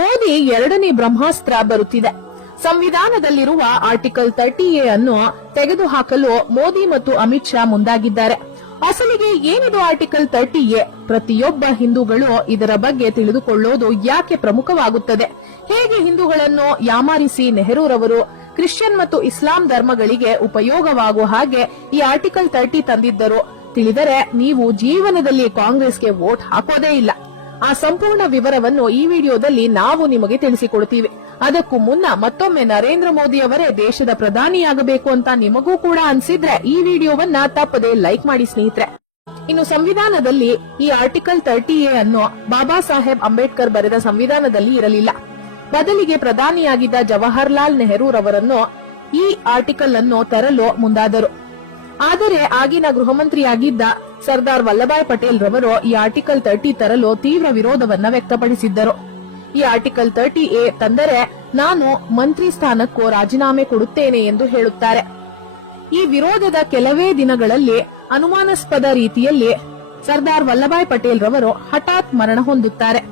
ಮೋದಿ ಎರಡನೇ ಬ್ರಹ್ಮಾಸ್ತ್ರ ಬರುತ್ತಿದೆ. ಸಂವಿಧಾನದಲ್ಲಿರುವ article 30A ಅನ್ನು ತೆಗೆದುಹಾಕಲು ಮೋದಿ ಮತ್ತು ಅಮಿತ್ ಶಾ ಮುಂದಾಗಿದ್ದಾರೆ. ಅಸಲಿಗೆ ಏನಿದು ಆರ್ಟಿಕಲ್ 30A? ಪ್ರತಿಯೊಬ್ಬ ಹಿಂದೂಗಳು ಇದರ ಬಗ್ಗೆ ತಿಳಿದುಕೊಳ್ಳೋದು ಯಾಕೆ ಪ್ರಮುಖವಾಗುತ್ತದೆ? ಹೇಗೆ ಹಿಂದೂಗಳನ್ನು ಯಾಮಾರಿಸಿ ನೆಹರೂರವರು ಕ್ರಿಶ್ಚಿಯನ್ ಮತ್ತು ಇಸ್ಲಾಂ ಧರ್ಮಗಳಿಗೆ ಉಪಯೋಗವಾಗುವ ಹಾಗೆ ಈ ಆರ್ಟಿಕಲ್ 30 ತಂದಿದ್ದರು ತಿಳಿದರೆ ನೀವು ಜೀವನದಲ್ಲಿ ಕಾಂಗ್ರೆಸ್ಗೆ ವೋಟ್ ಹಾಕೋದೇ ಇಲ್ಲ. ಆ ಸಂಪೂರ್ಣ ವಿವರವನ್ನು ಈ ವಿಡಿಯೋದಲ್ಲಿ ನಾವು ನಿಮಗೆ ತಿಳಿಸಿಕೊಡ್ತೀವಿ. ಅದಕ್ಕೂ ಮುನ್ನ ಮತ್ತೊಮ್ಮೆ ನರೇಂದ್ರ ಮೋದಿ ಅವರೇ ದೇಶದ ಪ್ರಧಾನಿಯಾಗಬೇಕು ಅಂತ ನಿಮಗೂ ಕೂಡ ಅನ್ಸಿದ್ರೆ ಈ ವಿಡಿಯೋವನ್ನ ತಪ್ಪದೆ ಲೈಕ್ ಮಾಡಿ ಸ್ನೇಹಿತರೆ. ಇನ್ನು ಸಂವಿಧಾನದಲ್ಲಿ ಈ ಆರ್ಟಿಕಲ್ 30A ಅನ್ನು ಬಾಬಾ ಸಾಹೇಬ್ ಅಂಬೇಡ್ಕರ್ ಬರೆದ ಸಂವಿಧಾನದಲ್ಲಿ ಇರಲಿಲ್ಲ. ಬದಲಿಗೆ ಪ್ರಧಾನಿಯಾಗಿದ್ದ ಜವಾಹರ್ಲಾಲ್ ನೆಹರೂರವರನ್ನು ಈ ಆರ್ಟಿಕಲ್ ಅನ್ನು ತರಲು ಮುಂದಾದರು. ಆದರೆ ಆಗಿನ ಗೃಹ ಮಂತ್ರಿಯಾಗಿದ್ದ ಸರ್ದಾರ್ ವಲ್ಲಭಾಯ್ ಪಟೇಲ್ ರವರು ಈ ಆರ್ಟಿಕಲ್ 30 ತರಲು ತೀವ್ರ ವಿರೋಧವನ್ನ ವ್ಯಕ್ತಪಡಿಸಿದ್ದರು. ಈ ಆರ್ಟಿಕಲ್ 30A ತಂದರೆ ನಾನು ಮಂತ್ರಿ ಸ್ಥಾನಕ್ಕೂ ರಾಜೀನಾಮೆ ಕೊಡುತ್ತೇನೆ ಎಂದು ಹೇಳುತ್ತಾರೆ. ಈ ವಿರೋಧದ ಕೆಲವೇ ದಿನಗಳಲ್ಲಿ ಅನುಮಾನಾಸ್ಪದ ರೀತಿಯಲ್ಲಿ ಸರ್ದಾರ್ ವಲ್ಲಭಾಯ್ ಪಟೇಲ್ ರವರು ಹಠಾತ್ ಮರಣ ಹೊಂದುತ್ತಾರೆ.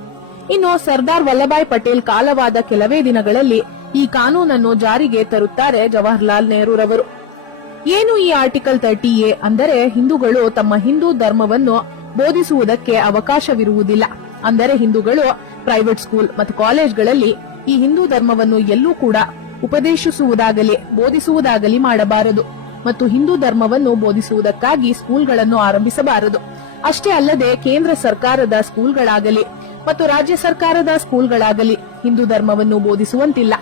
ಇನ್ನು ಸರ್ದಾರ್ ವಲ್ಲಭಾಯ್ ಪಟೇಲ್ ಕಾಲವಾದ ಕೆಲವೇ ದಿನಗಳಲ್ಲಿ ಈ ಕಾನೂನನ್ನು ಜಾರಿಗೆ ತರುತ್ತಾರೆ ಜವಾಹರ್ಲಾಲ್ ನೆಹರೂರವರು. ಏನು ಈ ಆರ್ಟಿಕಲ್ 30A ಅಂದರೆ ಹಿಂದೂಗಳು ತಮ್ಮ ಹಿಂದೂ ಧರ್ಮವನ್ನು ಬೋಧಿಸುವುದಕ್ಕೆ ಅವಕಾಶವಿರುವುದಿಲ್ಲ. ಅಂದರೆ ಹಿಂದೂಗಳು ಪ್ರೈವೇಟ್ ಸ್ಕೂಲ್ ಮತ್ತು ಕಾಲೇಜ್ಗಳಲ್ಲಿ ಈ ಹಿಂದೂ ಧರ್ಮವನ್ನು ಎಲ್ಲೂ ಕೂಡ ಉಪದೇಶಿಸುವುದಾಗಲಿ ಬೋಧಿಸುವುದಾಗಲಿ ಮಾಡಬಾರದು ಮತ್ತು ಹಿಂದೂ ಧರ್ಮವನ್ನು ಬೋಧಿಸುವುದಕ್ಕಾಗಿ ಸ್ಕೂಲ್ಗಳನ್ನು ಆರಂಭಿಸಬಾರದು. ಅಷ್ಟೇ ಅಲ್ಲದೆ ಕೇಂದ್ರ ಸರ್ಕಾರದ ಸ್ಕೂಲ್ಗಳಾಗಲಿ ಮತ್ತು ರಾಜ್ಯ ಸರ್ಕಾರದ ಸ್ಕೂಲ್ಗಳಾಗಲಿ ಹಿಂದೂ ಧರ್ಮವನ್ನು ಬೋಧಿಸುವಂತಿಲ್ಲ.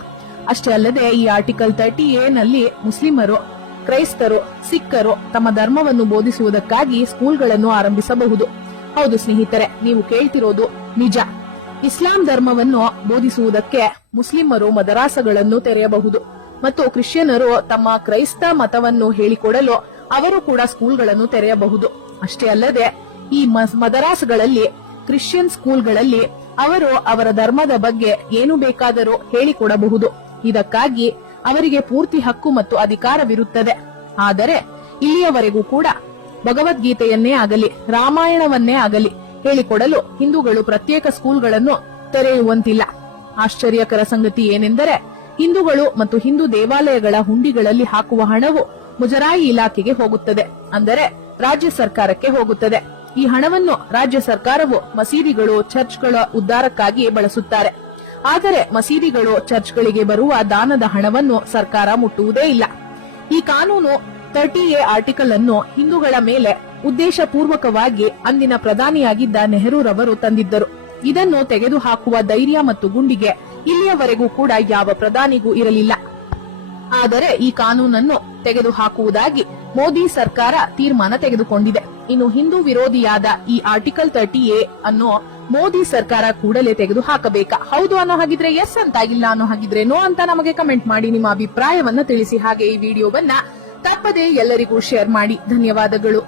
ಅಷ್ಟೇ ಅಲ್ಲದೆ ಈ ಆರ್ಟಿಕಲ್ 30A ನಲ್ಲಿ ಮುಸ್ಲಿಮರು, ಕ್ರೈಸ್ತರು, ಸಿಖ್ಖರು ತಮ್ಮ ಧರ್ಮವನ್ನು ಬೋಧಿಸುವುದಕ್ಕಾಗಿ ಸ್ಕೂಲ್ಗಳನ್ನು ಆರಂಭಿಸಬಹುದು. ಹೌದು ಸ್ನೇಹಿತರೆ, ನೀವು ಕೇಳ್ತಿರೋದು ನಿಜ. ಇಸ್ಲಾಂ ಧರ್ಮವನ್ನು ಬೋಧಿಸುವುದಕ್ಕೆ ಮುಸ್ಲಿಮರು ಮದರಾಸಗಳನ್ನು ತೆರೆಯಬಹುದು ಮತ್ತು ಕ್ರಿಶ್ಚಿಯನರು ತಮ್ಮ ಕ್ರೈಸ್ತ ಮತವನ್ನು ಹೇಳಿಕೊಡಲು ಅವರು ಕೂಡ ಸ್ಕೂಲ್ಗಳನ್ನು ತೆರೆಯಬಹುದು. ಅಷ್ಟೇ ಅಲ್ಲದೆ ಈ ಮದರಾಸಗಳಲ್ಲಿ ಕ್ರಿಶ್ಚಿಯನ್ ಸ್ಕೂಲ್ಗಳಲ್ಲಿ ಅವರು ಅವರ ಧರ್ಮದ ಬಗ್ಗೆ ಏನು ಬೇಕಾದರೂ ಹೇಳಿಕೊಡಬಹುದು. ಇದಕ್ಕಾಗಿ ಅವರಿಗೆ ಪೂರ್ತಿ ಹಕ್ಕು ಮತ್ತು ಅಧಿಕಾರವಿರುತ್ತದೆ. ಆದರೆ ಇಲ್ಲಿಯವರೆಗೂ ಕೂಡ ಭಗವದ್ಗೀತೆಯನ್ನೇ ಆಗಲಿ ರಾಮಾಯಣವನ್ನೇ ಆಗಲಿ ಹೇಳಿಕೊಡಲು ಹಿಂದೂಗಳು ಪ್ರತ್ಯೇಕ ಸ್ಕೂಲ್ಗಳನ್ನು ತೆರೆಯುವಂತಿಲ್ಲ. ಆಶ್ಚರ್ಯಕರ ಸಂಗತಿ ಏನೆಂದರೆ ಹಿಂದೂಗಳು ಮತ್ತು ಹಿಂದೂ ದೇವಾಲಯಗಳ ಹುಂಡಿಗಳಲ್ಲಿ ಹಾಕುವ ಹಣವು ಮುಜರಾಯಿ ಇಲಾಖೆಗೆ ಹೋಗುತ್ತದೆ, ಅಂದರೆ ರಾಜ್ಯ ಸರ್ಕಾರಕ್ಕೆ ಹೋಗುತ್ತದೆ. ಈ ಹಣವನ್ನು ರಾಜ್ಯ ಸರ್ಕಾರವು ಮಸೀದಿಗಳು, ಚರ್ಚ್ಗಳ ಉದ್ಧಾರಕ್ಕಾಗಿ ಬಳಸುತ್ತಾರೆ. ಆದರೆ ಮಸೀದಿಗಳು, ಚರ್ಚ್ಗಳಿಗೆ ಬರುವ ದಾನದ ಹಣವನ್ನು ಸರ್ಕಾರ ಮುಟ್ಟುವುದೇ ಇಲ್ಲ. ಈ ಕಾನೂನು 30A ಆರ್ಟಿಕಲ್ ಅನ್ನು ಹಿಂದೂಗಳ ಮೇಲೆ ಉದ್ದೇಶಪೂರ್ವಕವಾಗಿ ಅಂದಿನ ಪ್ರಧಾನಿಯಾಗಿದ್ದ ನೆಹರೂರವರು ತಂದಿದ್ದರು. ಇದನ್ನು ತೆಗೆದುಹಾಕುವ ಧೈರ್ಯ ಮತ್ತು ಗುಂಡಿಗೆ ಇಲ್ಲಿಯವರೆಗೂ ಕೂಡ ಯಾವ ಪ್ರಧಾನಿಗೂ ಇರಲಿಲ್ಲ. ಆದರೆ ಈ ಕಾನೂನನ್ನು ತೆಗೆದುಹಾಕುವುದಾಗಿ ಮೋದಿ ಸರ್ಕಾರ ತೀರ್ಮಾನ ತೆಗೆದುಕೊಂಡಿದೆ. ಇನ್ನು ಹಿಂದೂ ವಿರೋಧಿಯಾದ ಈ ಆರ್ಟಿಕಲ್ 30A ಅನ್ನು ಮೋದಿ ಸರ್ಕಾರ ಕೂಡಲೇ ತೆಗೆದು ಹಾಕಬೇಕಾ? ಹೌದು ಅನ್ನೋ ಹಾಗಿದ್ರೆ ಎಸ್ ಅಂತ, ಇಲ್ಲ ಅನ್ನೋ ಹಾಗಿದ್ರೆ ನೋ ಅಂತ ನಮಗೆ ಕಮೆಂಟ್ ಮಾಡಿ ನಿಮ್ಮ ಅಭಿಪ್ರಾಯವನ್ನ ತಿಳಿಸಿ. ಹಾಗೆ ಈ ವಿಡಿಯೋವನ್ನ ತಪ್ಪದೆ ಎಲ್ಲರಿಗೂ ಶೇರ್ ಮಾಡಿ. ಧನ್ಯವಾದಗಳು.